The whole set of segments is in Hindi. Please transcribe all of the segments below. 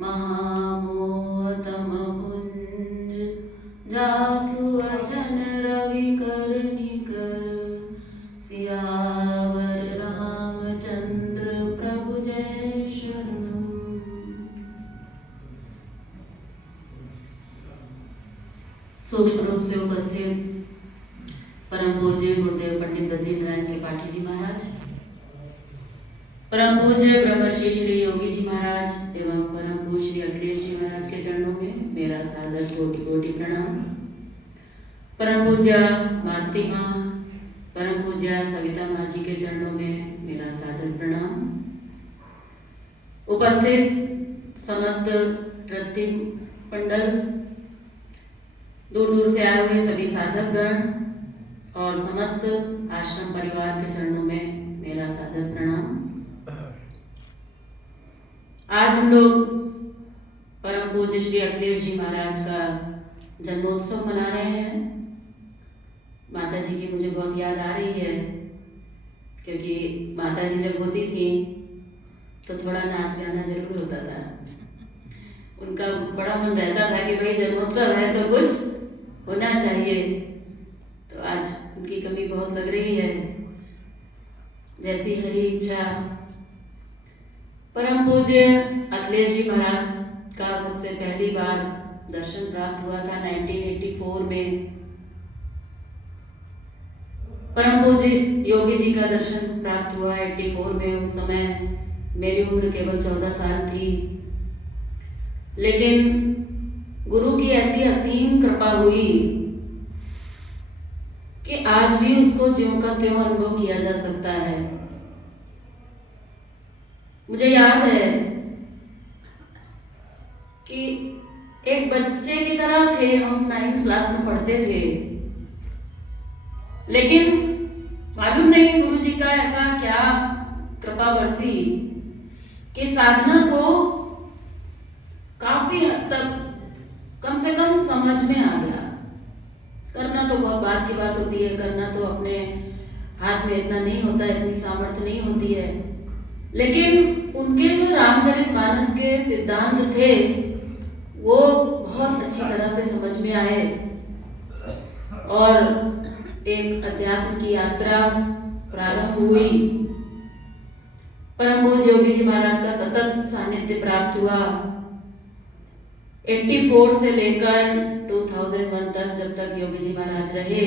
महामोहतमपुञ्ज जासु अजन रवि कर निकर सियावर रामचंद्र प्रभु जय शरणम। सूक्ष्म रूप से उपस्थित परम पूज्य गुरुदेव पंडित बद्री नारायण त्रिपाठी जी महाराज, परम पूज्य ब्रह्मश्री श्री योगी जी महाराज एवं परम पूज्य श्री अखिलेश जी महाराज के चरणों में मेरा सादर कोटि कोटि प्रणाम। परम पूज्य मालती माँ, परम पूज्य सविता माँ जी के चरणों में मेरा सादर प्रणाम। उपस्थित समस्त ट्रस्टी मंडल, दूर दूर से आए हुए सभी साधक गण और समस्त आश्रम परिवार के चरणों में मेरा सादर प्रणाम। आज हम लोग परम पूज्य श्री अखिलेश जी महाराज का जन्मोत्सव मना रहे हैं। माता जी की मुझे बहुत याद आ रही है, क्योंकि माता जी जब होती थी तो थोड़ा नाच गाना जरूर होता था। उनका बड़ा मन रहता था कि भाई जन्मोत्सव है तो कुछ होना चाहिए। तो आज उनकी कमी बहुत लग रही है। जैसी हरी इच्छा। परम पूज्य अखिलेश जी महाराज का सबसे पहली बार दर्शन प्राप्त हुआ था 1984 में। परम पूज्य योगी जी का दर्शन प्राप्त हुआ 84 में। उस समय मेरी उम्र केवल 14 साल थी, लेकिन गुरु की ऐसी असीम कृपा हुई कि आज भी उसको ज्यों का त्यों अनुभव किया जा सकता है। मुझे याद है कि एक बच्चे की तरह थे हम, 9th क्लास में पढ़ते थे, लेकिन मालूम नहीं गुरु जी का ऐसा क्या कृपा बरसी कि साधना को काफी हद तक कम से कम समझ में आ गया। करना तो बहुत बात की बात होती है, करना तो अपने हाथ में इतना नहीं होता, इतनी सामर्थ्य नहीं होती है, लेकिन उनके जो रामचरितमानस के सिद्धांत थे वो बहुत अच्छी तरह से समझ में आए और एक अध्यात्म की यात्रा प्रारंभ हुई। परम पूज्य योगी जी महाराज का सतत सानिध्य प्राप्त हुआ 84 से लेकर 2001 तक, जब तक योगी जी महाराज रहे।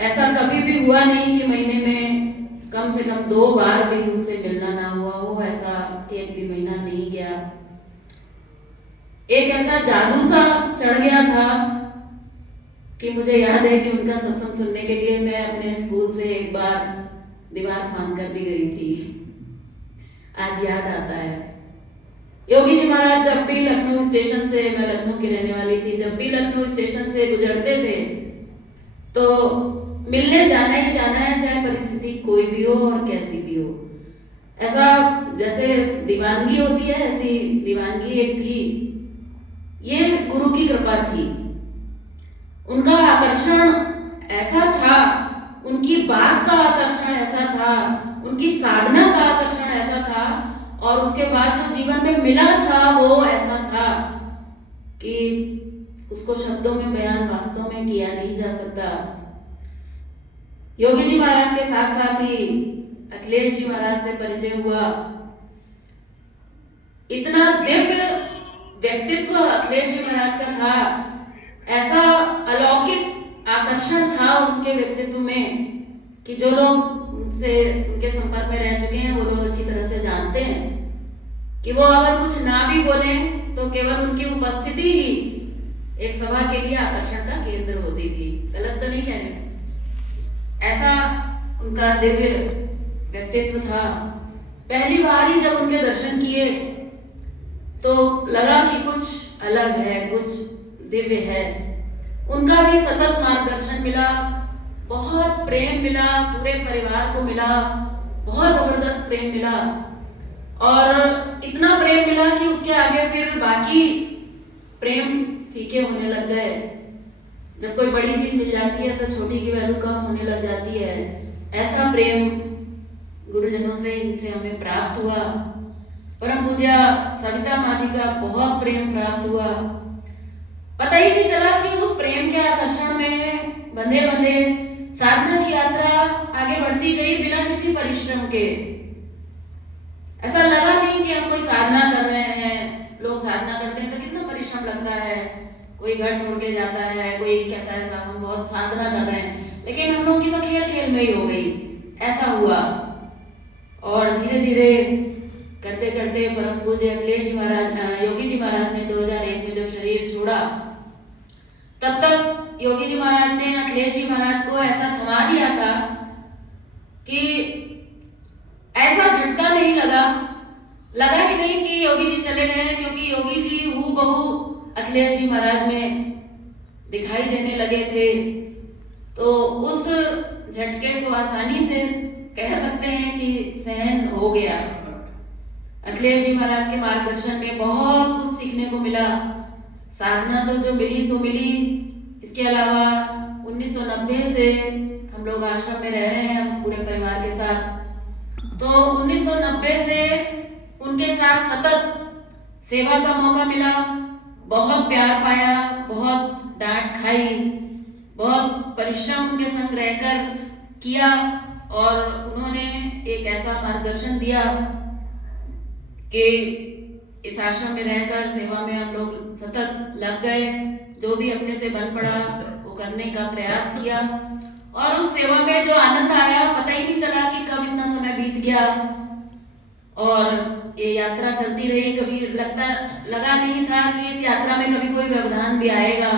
ऐसा कभी भी हुआ नहीं कि महीने में कम से कम 2 बार भी उनसे मिलना ना हुआ हो। ऐसा एक भी महीना नहीं गया। एक ऐसा जादू सा चढ़ गया था कि मुझे याद है कि उनका सत्संग सुनने के लिए मैं अपने स्कूल से एक बार दीवार फांद कर भी गई थी। आज याद आता है। योगी जी महाराज जब भी लखनऊ स्टेशन से, मैं लखनऊ की रहने वाली थी, जब भी लखनऊ स्टेशन से गुजरते थे तो मिलने जाना ही जाना है, चाहे परिस्थिति कोई भी हो और कैसी भी हो। ऐसा जैसे दीवानगी होती है, ऐसी दीवानगी एक थी। ये गुरु की कृपा थी। उनका आकर्षण ऐसा था, उनकी बात का आकर्षण ऐसा था, उनकी साधना का आकर्षण ऐसा था, और उसके बाद जो जीवन में मिला था वो ऐसा था कि उसको शब्दों में बयान वास्तव में किया नहीं जा सकता। योगी जी महाराज के साथ साथ ही अखिलेश जी महाराज से परिचय हुआ। इतना दिव्य व्यक्तित्व अखिलेश जी महाराज का था, ऐसा अलौकिक आकर्षण था उनके व्यक्तित्व में कि जो लोग उनके संपर्क में रह चुके हैं वो लोग अच्छी तरह से जानते हैं कि वो अगर कुछ ना भी बोले तो केवल उनकी उपस्थिति ही एक सभा के लिए आकर्षण का केंद्र होती थी। गलत तो नहीं कह रहे। ऐसा उनका दिव्य व्यक्तित्व था। पहली बार ही जब उनके दर्शन किए तो लगा कि कुछ अलग है, कुछ दिव्य है। उनका भी सतत मार्गदर्शन मिला, बहुत प्रेम मिला, पूरे परिवार को मिला, बहुत जबरदस्त प्रेम मिला, और इतना प्रेम मिला कि उसके आगे फिर बाकी प्रेम फीके होने लग गए। जब कोई बड़ी चीज मिल जाती है तो छोटी की वैल्यू कम होने लग जाती है। ऐसा प्रेम गुरुजनों से, इनसे हमें प्राप्त हुआ। परम पूज्य सविता माँ जी का बहुत प्रेम प्राप्त हुआ। पता ही नहीं चला कि उस प्रेम के आकर्षण में बंधे बंधे साधना की यात्रा आगे बढ़ती गई बिना किसी परिश्रम के। ऐसा लगा नहीं कि हम कोई साधना कर रहे हैं। लोग साधना करते हैं तो कितना परिश्रम लगता है, कोई घर छोड़ के जाता है, कोई कहता है साहब हम बहुत साधना कर रहे हैं, लेकिन हम लोग की तो खेल खेल में ही हो गई। ऐसा हुआ और धीरे धीरे करते करते परम पूज्य अखिलेश जी महाराज, योगी जी महाराज ने 2001 में जब शरीर छोड़ा, तब तक योगी जी महाराज ने अखिलेश जी महाराज को ऐसा थमा दिया था कि ऐसा झटका नहीं लगा ही नहीं कि योगी जी चले गए, क्योंकि योगी जी हूबहू अखिलेश जी महाराज में दिखाई देने लगे थे। तो उस झटके को आसानी से कह सकते हैं कि सहन हो गया। अखिलेश जी महाराज के मार्गदर्शन में बहुत कुछ सीखने को मिला। साधना तो जो मिली सो मिली। इसके अलावा 1990 से हम लोग आश्रम में रह रहे हैं, हम पूरे परिवार के साथ। तो 1990 से उनके साथ सतत सेवा का मौका मिला, बहुत प्यार पाया, बहुत डांट खाई, बहुत परिश्रम उनके संग रहकर किया और उन्होंने एक ऐसा मार्गदर्शन दिया कि इस आश्रम में रहकर सेवा में हम लोग सतत लग गए। जो भी अपने से बन पड़ा वो करने का प्रयास किया और उस सेवा में जो आनंद आया पता ही नहीं चला कि कब इतना समय बीत गया। और ये यात्रा चलती रही, कभी लगा नहीं था कि इस यात्रा में कभी कोई व्यवधान भी आएगा।